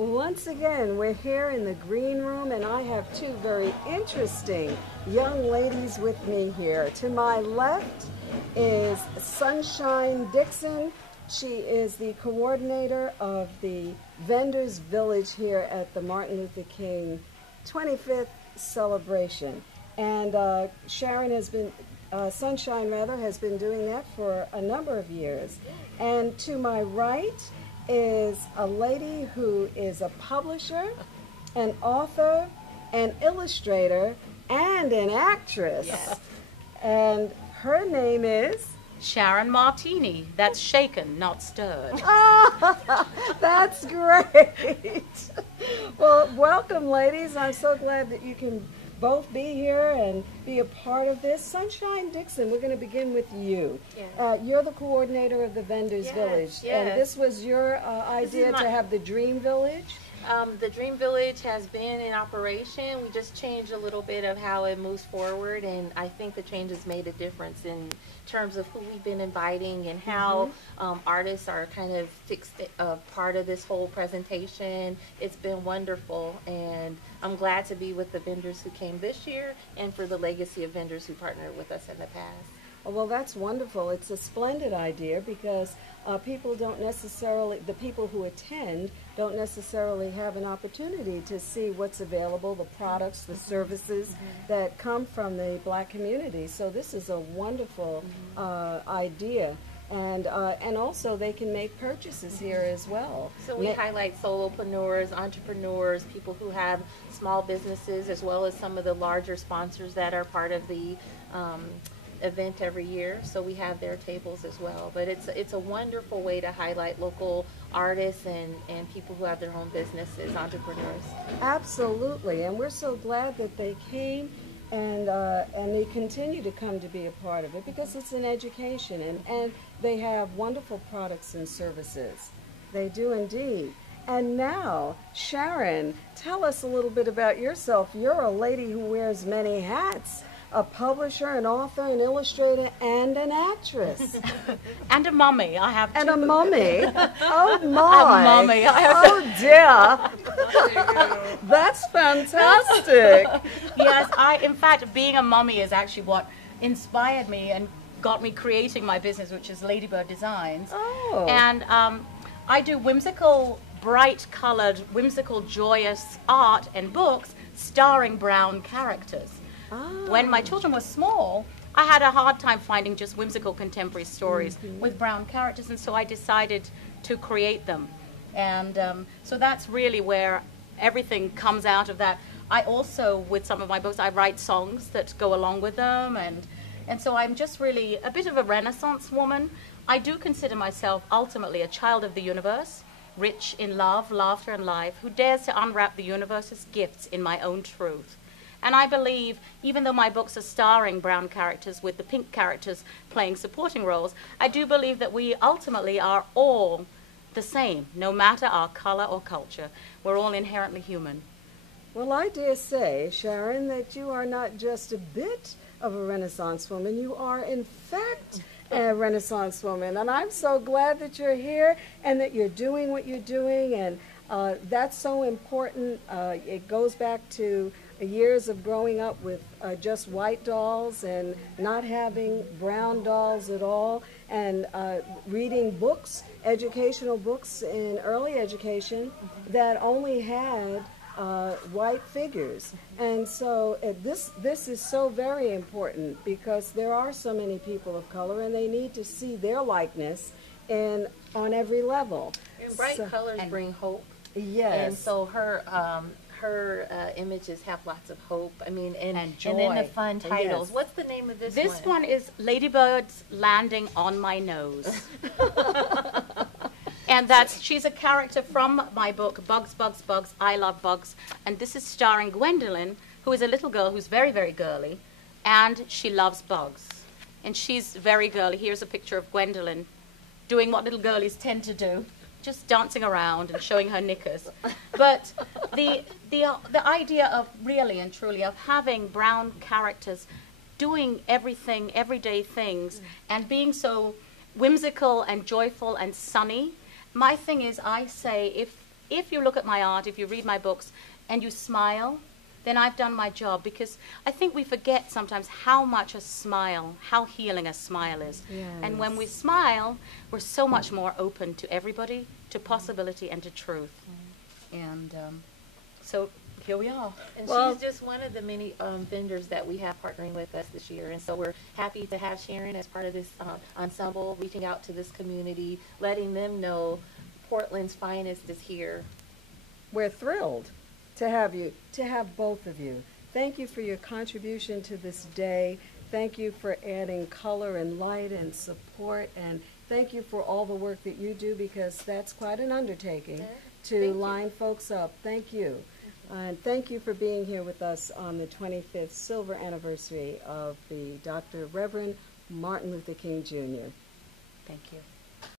Once again, we're here in the green room, and I have two very interesting young ladies with me here. To my left is Sunshine Dixon. She is the coordinator of the Vendors Village here at the Martin Luther King 25th celebration. And Sharon has been, Sunshine rather, has been doing that for a number of years. And to my right is a lady who is a publisher, an author, an illustrator, and an actress. Yes. And her name is? Sharon Martini. That's shaken, not stirred. Oh, that's great. Well, welcome, ladies. I'm so glad that you can both be here and be a part of this. Sunshine Dixon, we're going to begin with you. Yes. You're the coordinator of the Vendors Village. Yes. And this was your idea to have the Dream Village? The Dream Village has been in operation. We just changed a little bit of how it moves forward, and I think the change has made a difference in terms of who we've been inviting and how artists are kind of fixed part of this whole presentation. It's been wonderful, and I'm glad to be with the vendors who came this year and for the legacy of vendors who partnered with us in the past. Well, that's wonderful. It's a splendid idea because people don't necessarily, the people who attend don't necessarily have an opportunity to see what's available, the products, the services that come from the Black community. So this is a wonderful idea. And also they can make purchases here as well. So we highlight solopreneurs, entrepreneurs, people who have small businesses, as well as some of the larger sponsors that are part of the event every year, so we have their tables as well. But it's a wonderful way to highlight local artists and people who have their own businesses, entrepreneurs. Absolutely, and we're so glad that they came and they continue to come to be a part of it because it's an education, and they have wonderful products and services. They do indeed. And now, Sharon, tell us a little bit about yourself. You're a lady who wears many hats. A publisher, an author, an illustrator, and an actress. And a mummy. I have two. And a mummy. Oh my. A mummy. Oh dear. That's fantastic. Yes, in fact, being a mummy is actually what inspired me and got me creating my business, which is Ladybird Designs. Oh. And I do whimsical, bright-colored, whimsical, joyous art and books starring brown characters. When my children were small, I had a hard time finding just whimsical contemporary stories with brown characters, and so I decided to create them. And so that's really where everything comes out of that. I also, with some of my books, I write songs that go along with them, and so I'm just really a bit of a Renaissance woman. I do consider myself ultimately a child of the universe, rich in love, laughter, and life, who dares to unwrap the universe's gifts in my own truth. And I believe, even though my books are starring brown characters with the pink characters playing supporting roles, I do believe that we ultimately are all the same, no matter our color or culture. We're all inherently human. Well, I dare say, Sharon, that you are not just a bit of a Renaissance woman. You are, in fact, a Renaissance woman. And I'm so glad that you're here and that you're doing what you're doing. And that's so important. It goes back to years of growing up with just white dolls and not having brown dolls at all, and reading books, educational books in early education that only had white figures. And so this is so very important because there are so many people of color and they need to see their likeness on every level. And bright colors bring hope. Yes. And so her images have lots of hope. I mean, and joy. And then the fun titles. Yes. What's the name of this one? This one is Ladybirds Landing on My Nose. And she's a character from my book, Bugs, Bugs, Bugs, I Love Bugs. And this is starring Gwendolyn, who is a little girl who's very, very girly, and she loves bugs. And she's very girly. Here's a picture of Gwendolyn doing what little girlies tend to do, just dancing around and showing her knickers. But the idea of really and truly of having brown characters doing everything, everyday things, and being so whimsical and joyful and sunny. My thing is, I say, if if you look at my art, if you read my books, and you smile, then I've done my job, because I think we forget sometimes how much a smile, how healing a smile is. Yes. And when we smile, we're so much more open to everybody, to possibility, and to truth. And so here we are. And Well, she's just one of the many vendors that we have partnering with us this year. And so we're happy to have Sharon as part of this ensemble, reaching out to this community, letting them know Portland's finest is here. we're thrilled to have you, to have both of you. Thank you for your contribution to this day. Thank you for adding color and light and support, and thank you for all the work that you do, because that's quite an undertaking to line folks up. Thank you. And thank you for being here with us on the 25th silver anniversary of the Dr. Reverend Martin Luther King Jr. Thank you.